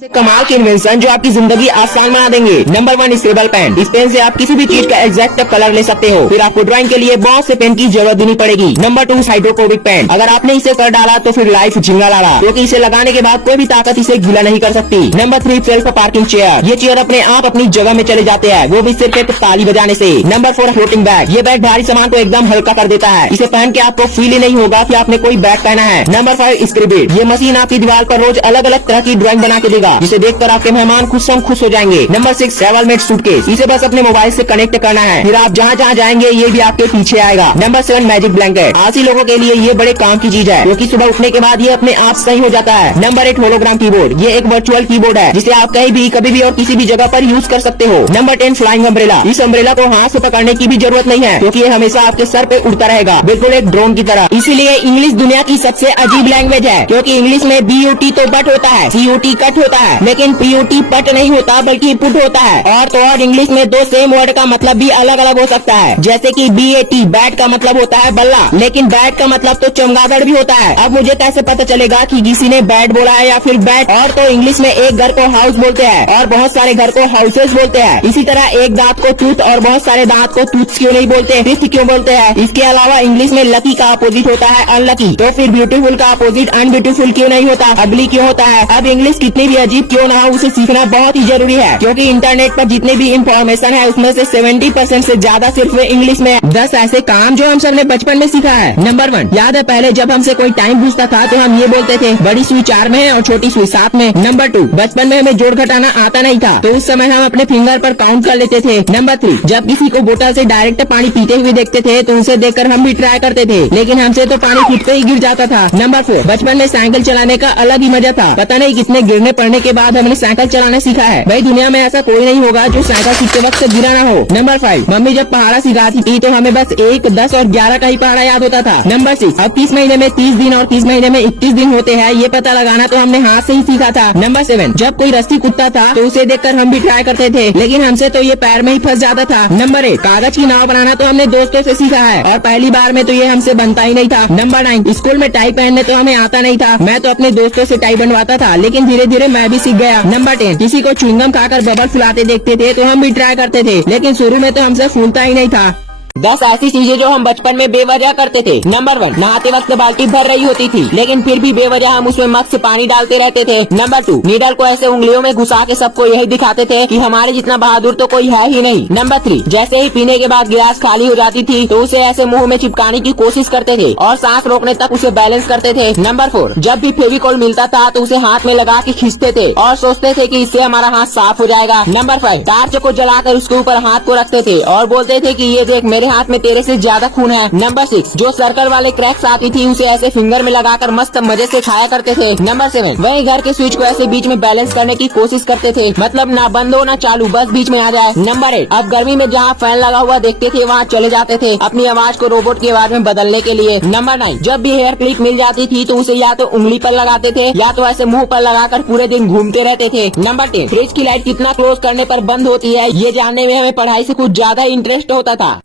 ऐसे कमाल के इन्वेंशन जो आपकी जिंदगी आसान बना देंगे। Number 1 scribble pen. इस पेन से आप किसी भी चीज का एग्जैक्ट कलर ले सकते हो, फिर आपको ड्राइंग के लिए बहुत से पेन की जरूरत भी नहीं पड़ेगी। Number 2 hydrophobic pen. अगर आपने इसे कर डाला तो फिर लाइफ झिंगा लाला, क्योंकि इसे लगाने के बाद कोई भी ताकत इसे गीला नहीं कर सकती। Number 3 self parking chair. ये चेयर अपने आप अपनी जगह में चले जाते हैं, वो भी सिर्फ एक ताली बजाने से। Number 4 floating bag. ये बैग भारी सामान को एकदम हल्का कर देता है, इसे पहन के आपको फील ही नहीं होगा कि आपने कोई बैग पहना है। नंबर 5 स्क्रिबिट। ये मशीन आपकी दीवार पर रोज अलग अलग तरह की ड्राइंग बना के देगा, जिसे देखकर आपके मेहमान खुश हो जाएंगे। Number 6 travel made suitcase. इसे बस अपने मोबाइल से कनेक्ट करना है, फिर आप जहाँ जहाँ जाएंगे ये भी आपके पीछे आएगा। Number 7 magic blanket. आलसी लोगों के लिए ये बड़े काम की चीज है, क्योंकि सुबह उठने के बाद ये अपने आप सही हो जाता है। Number 8 hologram keyboard. ये एक वर्चुअल कीबोर्ड है, जिसे आप कहीं भी कभी भी और किसी भी जगह पर यूज कर सकते हो। Number 10 flying umbrella. इस अम्ब्रेला को हाथ से पकड़ने की भी जरूरत नहीं है, क्योंकि ये हमेशा आपके सर पे उड़ता रहेगा, बिल्कुल एक ड्रोन की तरह। इसीलिए इंग्लिश दुनिया की सबसे अजीब लैंग्वेज है, क्योंकि इंग्लिश में BUT तो बट होता है, CUT कट होता है, लेकिन PUT पट नहीं होता बल्कि पुट होता है। और इंग्लिश में दो सेम वर्ड का मतलब भी अलग अलग हो सकता है, जैसे कि BAT बैट का मतलब होता है बल्ला, लेकिन बैट का मतलब तो चमगादड़ भी होता है। अब मुझे कैसे पता चलेगा कि किसी ने बैट बोला है या फिर बैट? और तो इंग्लिश में एक घर को हाउस बोलते हैं और बहुत सारे घर को हाउसेस बोलते हैं। इसी तरह एक दांत को टूथ और बहुत सारे दांत को टूथ क्यों नहीं बोलते, फिफ्थ क्यों बोलते हैं? इसके अलावा इंग्लिश में लकी का अपोजिट होता है अनलकी, तो फिर ब्यूटीफुल का अपोजिट अनब्यूटीफुल क्यों नहीं होता, अगली क्यों होता है? अब इंग्लिश कितनी भी अजीब क्यों ना हो, उसे सीखना बहुत ही जरूरी है, क्योंकि इंटरनेट पर जितने भी इंफॉर्मेशन है उसमें से 70% से ज्यादा सिर्फ इंग्लिश में। 10 ऐसे काम जो हम सब ने बचपन में सीखा है। नंबर 1, याद है पहले जब हमसे कोई टाइम पूछता था तो हम ये बोलते थे बड़ी सुई 4 में है और छोटी सुई 7 में। नंबर 2, बचपन में हमें जोड़ घटाना आता नहीं था, तो उस समय हम अपने फिंगर पर काउंट कर लेते थे। नंबर 3, जब किसी को बोतल से डायरेक्ट पानी पीते हुए देखते थे तो उसे देखकर हम भी ट्राई करते थे, लेकिन हमसे तो पानी खुद पे ही गिर जाता था। नंबर 4, बचपन में साइकिल चलाने का अलग ही मजा था, पता नहीं कितने गिरने पड़ने के बाद हमने साइकिल चलाना सीखा है। भाई दुनिया में ऐसा कोई नहीं होगा जो साइकिल सीखते वक्त गिरा ना हो। नंबर 5, मम्मी जब पहाड़ा सिखाती थी तो हमें बस 1, 10 और 11 का ही पहाड़ा याद होता था। नंबर 6, अब 30 महीने में 30 दिन और 30 महीने में 31 दिन होते हैं, ये पता लगाना तो हमने हाथ से ही सीखा था। नंबर 7, जब कोई रस्सी कूदता था तो उसे देखकर हम भी ट्राई करते थे, लेकिन हमसे तो ये पैर में ही फंस जाता था। नंबर 8, कागज की नाव बनाना तो हमने दोस्तों से सीखा है और पहली बार में तो ये हमसे बनता ही नहीं था। नंबर 9, स्कूल में टाई पहनने तो हमें आता नहीं था, मैं तो अपने दोस्तों से टाई बनवाता था, लेकिन धीरे धीरे मैं भी सीख गया। नंबर 10, किसी को च्युइंगम खाकर बबल फुलाते देखते थे तो हम भी ट्राई करते थे, लेकिन शुरू में तो हमसे फूलता ही नहीं था। 10 ऐसी चीजें जो हम बचपन में बेवजह करते थे। नंबर 1, नहाते वक्त बाल्टी भर रही होती थी, लेकिन फिर भी बेवजह हम उसमें मग से पानी डालते रहते थे। नंबर 2, नीडल को ऐसे उंगलियों में घुसा के सबको यही दिखाते थे कि हमारे जितना बहादुर तो कोई है ही नहीं। नंबर 3, जैसे ही पीने के बाद गिलास खाली हो जाती थी तो उसे ऐसे मुंह में चिपकाने की कोशिश करते थे और सांस रोकने तक उसे बैलेंस करते थे। नंबर 4, जब भी फेविकोल मिलता था तो उसे हाथ में लगा के खींचते थे और सोचते थे कि इससे हमारा हाथ साफ हो जाएगा। नंबर 5, टार्च को जलाकर उसके ऊपर हाथ को रखते थे और बोलते थे कि ये देख मेरे हाथ में तेरे से ज्यादा खून है। नंबर 6, जो सर्कल वाले क्रैक्स आती थी उसे ऐसे फिंगर में लगाकर मस्त मजे से खाया करते थे। नंबर 7, वही घर के स्विच को ऐसे बीच में बैलेंस करने की कोशिश करते थे, मतलब ना बंद हो ना चालू, बस बीच में आ जाए। नंबर 8, अब गर्मी में जहाँ फैन लगा हुआ देखते थे वहाँ चले जाते थे अपनी आवाज को रोबोट की आवाज में बदलने के लिए। नंबर 9, जब भी हेयर क्लिप मिल जाती थी तो उसे या तो उंगली पर लगाते थे या तो ऐसे मुंह पर लगाकर पूरे दिन घूमते रहते थे। नंबर 10, फ्रिज की लाइट कितना क्लोज करने पर बंद होती है ये जानने में हमें पढ़ाई से कुछ ज्यादा इंटरेस्ट होता था।